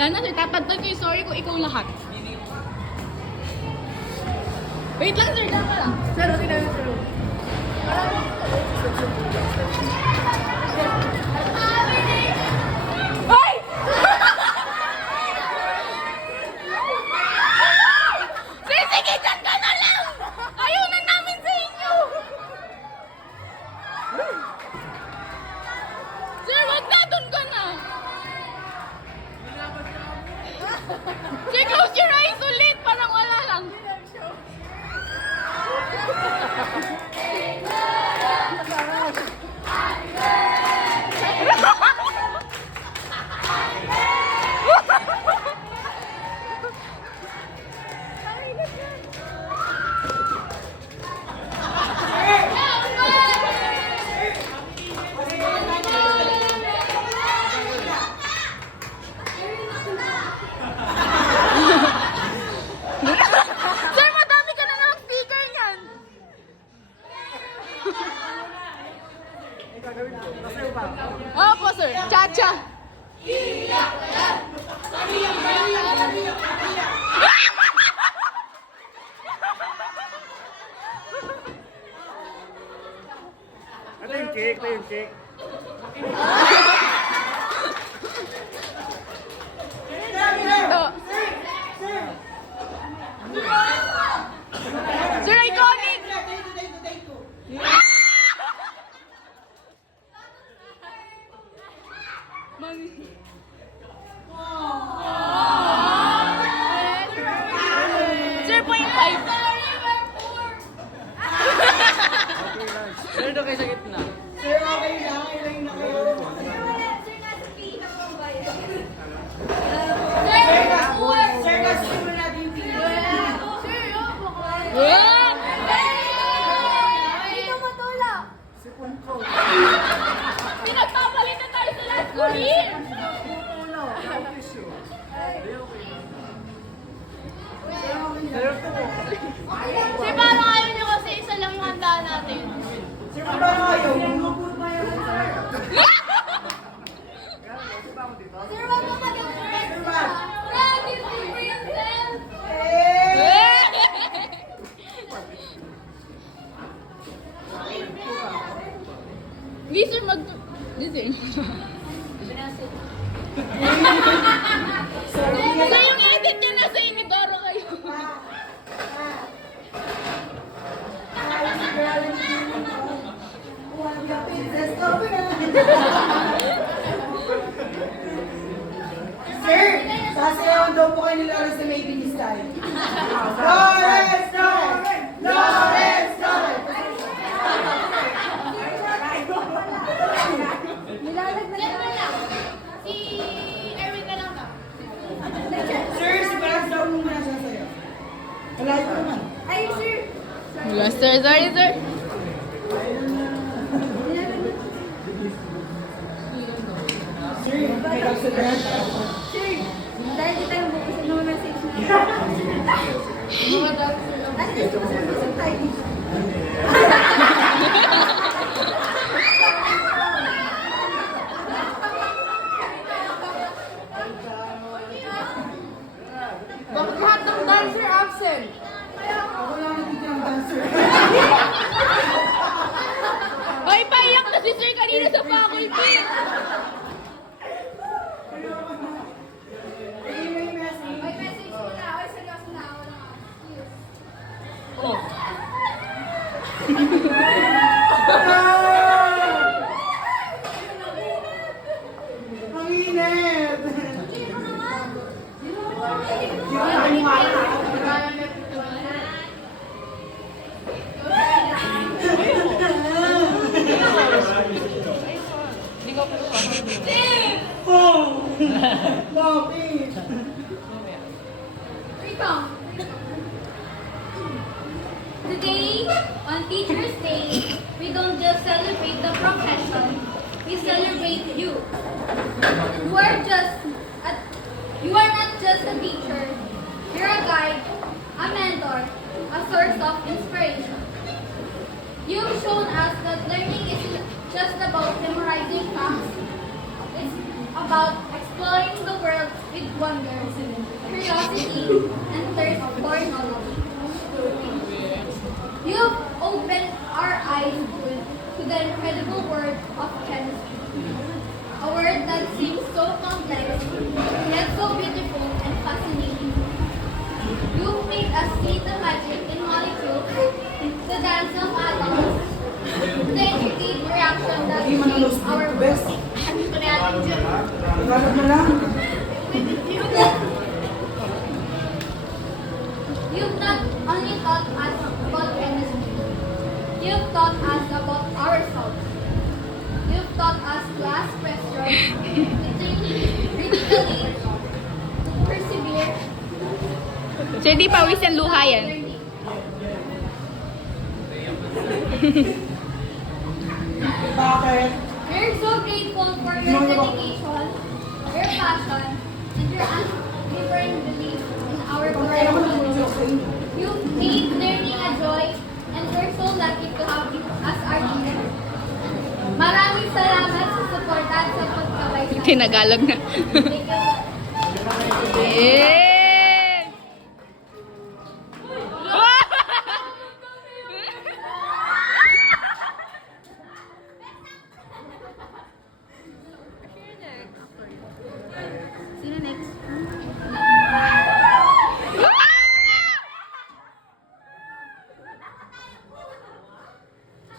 Lana, sir, tatagtag kayo. Sorry kung ikaw lahat. Wait lang, sir. Tama lang. Sir, okay na yun, sir. Hoy! Sir, sige, dyan ka na lang! Ayaw na namin sa inyo! Sir, wag na, dun ka na! Sir, close your eyes ulit! Parang wala lang. Sir, madami ka na ng sticker niyan! Opo, sir. Cha-cha. Ito yung cake, ito yung cake. Ito. Sir, iconic! Mami. 0.5. Sir, ito kayo sa gitna. Sir, okay lang. Ilang na kayo. Sir, kasi mo natin yung pila. Yeah! Sipon ko. Pinagpapalit na tayo sa last school year! Ulo. Tissue. Sir, ito po. Sir, parang ayaw niyo kasi isa lang yung handaan natin. Sir, kung ba kayo? Lumupot pa yung Sir, wag mo mag-friend. Sir, wag. Friend is the princess. Eh! Hindi, sir, Hindi, sir. Sir, yung edit niya nasa inidoro kayo. Sir, sasayawan daw po kayo ni Lawrence na may binis tayo. Lawrence! Lawrence! Lawrence! Lawrence! Si Erwin na lang ba? Sir, si Parang daw muna sasayaw. Wala ito naman. Ay, sir. Wala, sir. Sorry, sir. Sir, may kapsularan. Dahil di tayo bukusin ng message na. At least, masarap tayo. Bakit lahat ng dancer absent? Ako lang nagiging ang dancer. Hoy, paiyak na si sir kanina sa faculty. May message. May message ko na. Ay, seryoso na. Wala nga. Excuse. Oh. Ang init! Sino naman? Hindi ko nakalimutan. Oh! Bakit? Ito. Today, on Teacher's Day, we don't just celebrate the profession, we celebrate you. You are not just a teacher, you're a guide, a mentor, a source of inspiration. You've shown us that learning isn't just about memorizing facts, it's about filling the world with wonder, curiosity, and thirst for knowledge. You've opened our eyes to the incredible world of chemistry, a word that seems so complex, yet so beautiful and fascinating. You've made us see the magic in molecules, the dance of atoms, the intricate reaction that Hindi man ang shapes our world. best. Ikalat mo lang. You've not only taught us about chemistry, you've taught us about ourselves. You've taught us to ask questions, to think critically, to persevere. So, di pawis ang luha yan. Bakit? We're so grateful for your dedication, your passion, and your unwavering belief in our Kaya naman ang world. joke sa inyo. You've made learning a joy, and we're so lucky to have you as our teacher. Maraming salamat sa support at sa pagkabay sa amin. Tinagalog na. Thank you. Yeah! Sino next?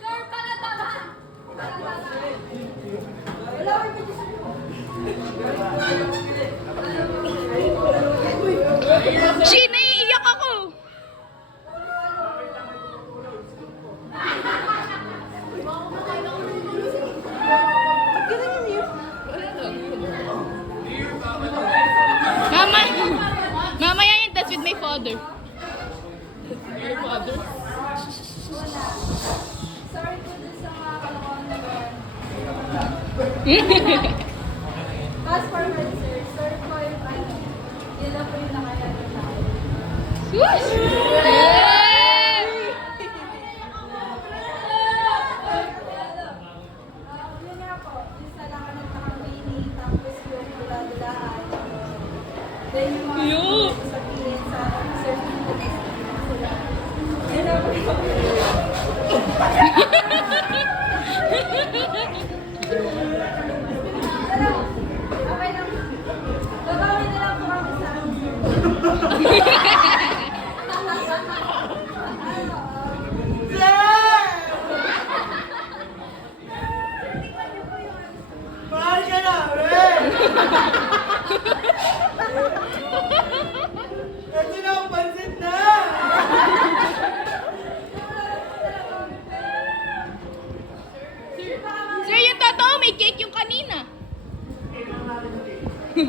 Sure, palataban! Shit, naiiyak ako! Mama, mamaya yun, that's with my father. Your father? Sorry po dun sa mga kalokohan na yan. Fast forward, sir. Sorry po yung ano. Yun lang po yung nakayano tayo. Swoosh! Yun nga po. Yung sa laka ng takambini, tapos yung dula-dulaan. Then yung mga Cute! sabihin sa surfing na sila. Yun lang po yung okay lang. Babawi na lang po kami sa Mahal ka namin! Ito na ang pansit na! Sir, yung totoo, may cake yung kanina. Sir,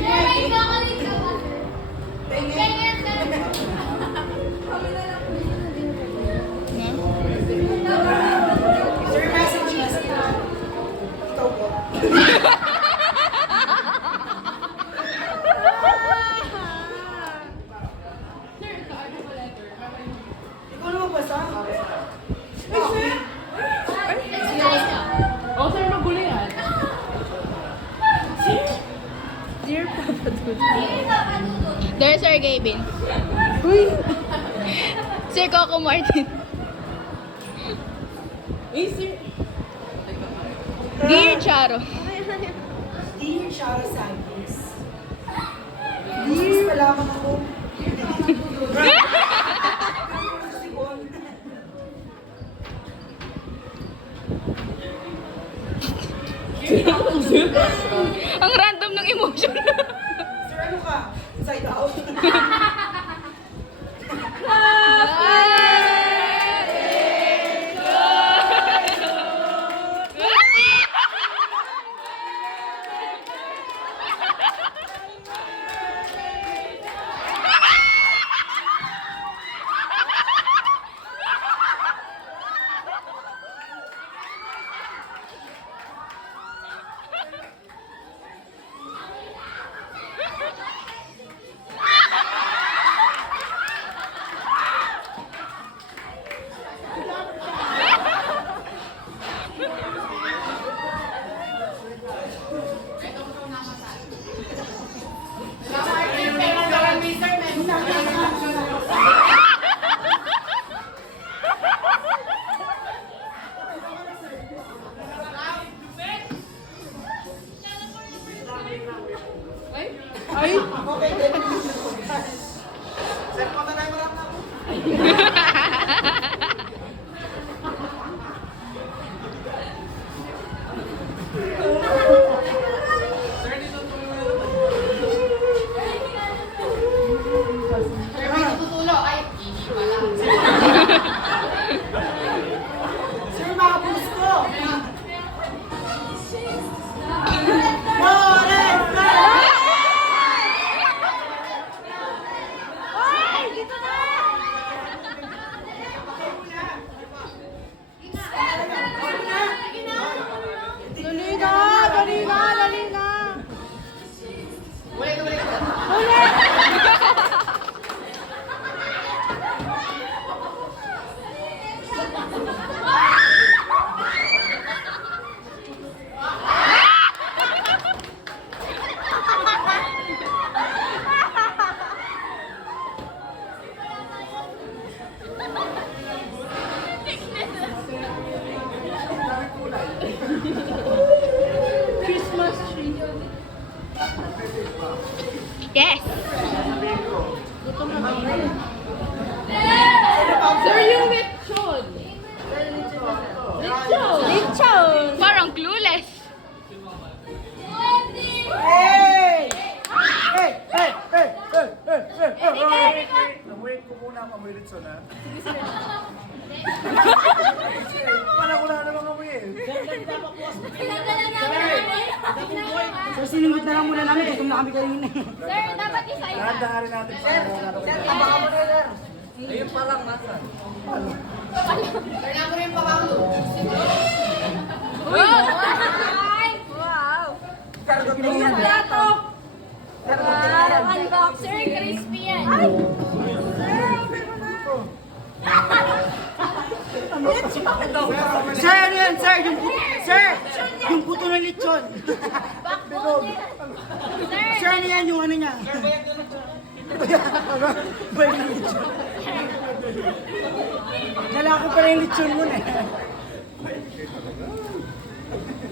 may kakalit ka ba, sir? Tingin. Kaya, sir. Kami na lang po yun. Sir, message us. Ikaw po. Ikaw na magbasa. Okay. Oh, sir, magulo yan. Dear Papa Dude. There's Sir Gavin. Sir Coco Martin. Dear Charo. Dear Shara Santos. Dear, malaman ako. Si Bon. Ang random ng emotion. Sir, ano ka? Inside out. Ay! Okay, then. Sir, mga pusko! Flores! Dali na! Dali na! Dali na! Christmas tree. Yes! Sir, yung lechon! Lechon! Lechon! Parang clueless! Hey! Hey! Hey! Hey! Hey! Hey! Hey! Namuhin ko muna ang amoy litson, ha? Wala ko na namang amoy eh. Sir, sinunod na lang muna namin. Gutom na kami kanina. Sir, dapat isa-isa. Dahan-dahanin natin sa Ayun pa lang, nasan? Wow! Pinagyan. Plato! Parang unbox. Sir, crispy yan. Sir, ano yan? Sir, yung sir, yung puto ng lechon. Sir, ano yan? Yung ano niya? Bayag ng lechon. Lalaki pa rin yung lechon mo na eh.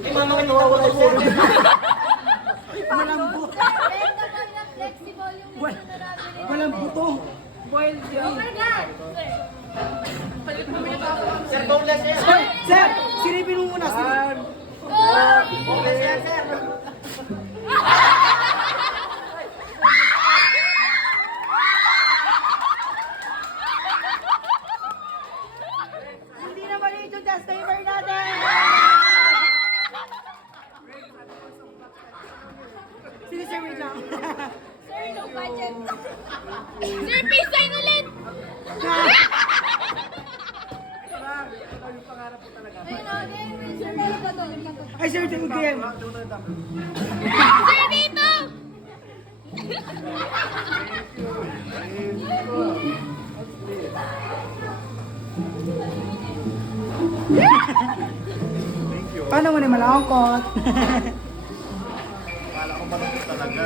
Mama ka nawawala sir. Malambot. Flexible yung Wal- Walang buto. Boiled Oh yun. my God! Sir, sir, silipin mo muna. Silipin. Hindi na maliit yung disclaimer natin. Sige, sir, wait lang. Sir, no budget. Sir, peace sign ulit! Ayun, okay. Sir, meron ka doon. Ay, sir, tingin ko yan. Sir, dito! Paano mo naman malangkot? Akala ko malungkot talaga.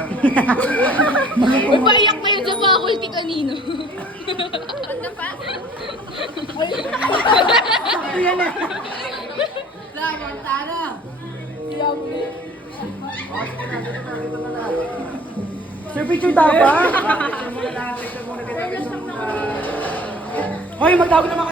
Uy, paiyak na yun sa faculty kanino. Ano pa? Sakto yan eh. Sir, picture dapat? Hoy, magtago naman